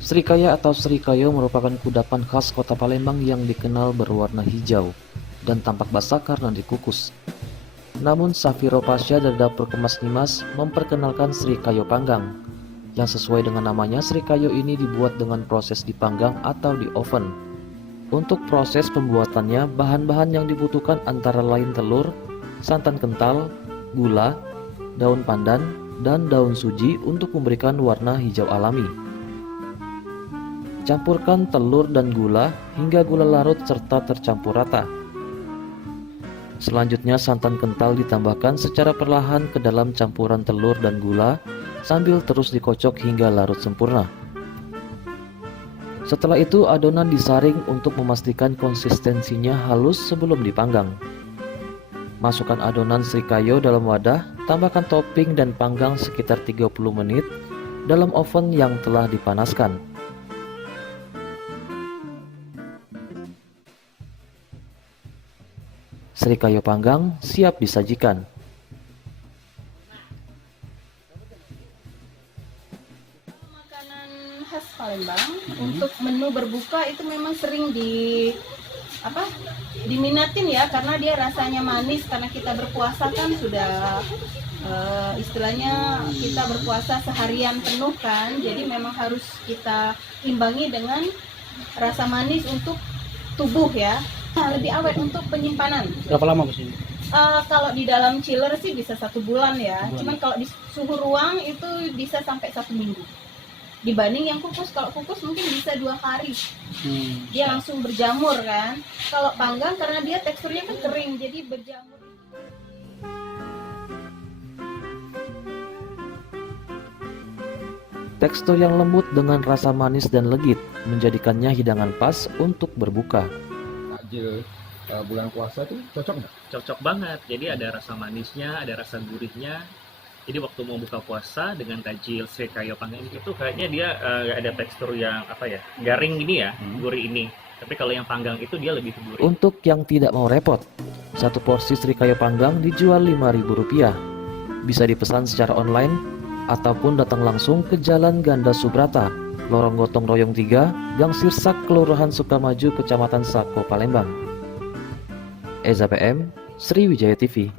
Srikaya atau Srikayo merupakan kudapan khas kota Palembang yang dikenal berwarna hijau dan tampak basah karena dikukus. Namun Safiro Pasha dari dapur Kemas Nimas memperkenalkan Srikayo panggang, yang sesuai dengan namanya Srikayo ini dibuat dengan proses dipanggang atau di oven. Untuk proses pembuatannya, bahan-bahan yang dibutuhkan antara lain telur, santan kental, gula, daun pandan, dan daun suji untuk memberikan warna hijau alami. Campurkan telur dan gula hingga gula larut serta tercampur rata. Selanjutnya santan kental ditambahkan secara perlahan ke dalam campuran telur dan gula sambil terus dikocok hingga larut sempurna. Setelah itu adonan disaring untuk memastikan konsistensinya halus sebelum dipanggang. Masukkan adonan Srikayo dalam wadah, tambahkan topping dan panggang sekitar 30 menit dalam oven yang telah dipanaskan. Srikayo panggang siap disajikan. Makanan khas Palembang untuk menu berbuka itu memang sering diminatin ya, karena dia rasanya manis, karena kita berpuasa kan sudah istilahnya kita berpuasa seharian penuh kan, jadi memang harus kita imbangi dengan rasa manis untuk tubuh ya. Lebih awet untuk penyimpanan. Berapa lama Bos ini? Kalau di dalam chiller sih bisa 1 bulan ya. Cuman kalau di suhu ruang itu bisa sampai 1 minggu. Dibanding yang kukus, kalau kukus mungkin bisa 2 hari. Dia langsung berjamur kan. Kalau panggang karena dia teksturnya kan kering, jadi berjamur. Tekstur yang lembut dengan rasa manis dan legit menjadikannya hidangan pas untuk berbuka. Takjil bulan puasa tuh cocok nggak? Cocok banget, jadi ada rasa manisnya, ada rasa gurihnya. Jadi waktu mau buka puasa dengan tajil Srikayo panggang itu kayaknya dia ada tekstur yang garing gini ya, gurih ini. Tapi kalau yang panggang itu dia lebih gurih. Untuk yang tidak mau repot, satu porsi Srikayo panggang dijual Rp5.000. Bisa dipesan secara online ataupun datang langsung ke Jalan Ganda Subrata, Lorong Gotong Royong 3, Gang Sirsak, Kelurahan Sukamaju, Kecamatan Sako, Palembang. Eza PM, Sriwijaya TV.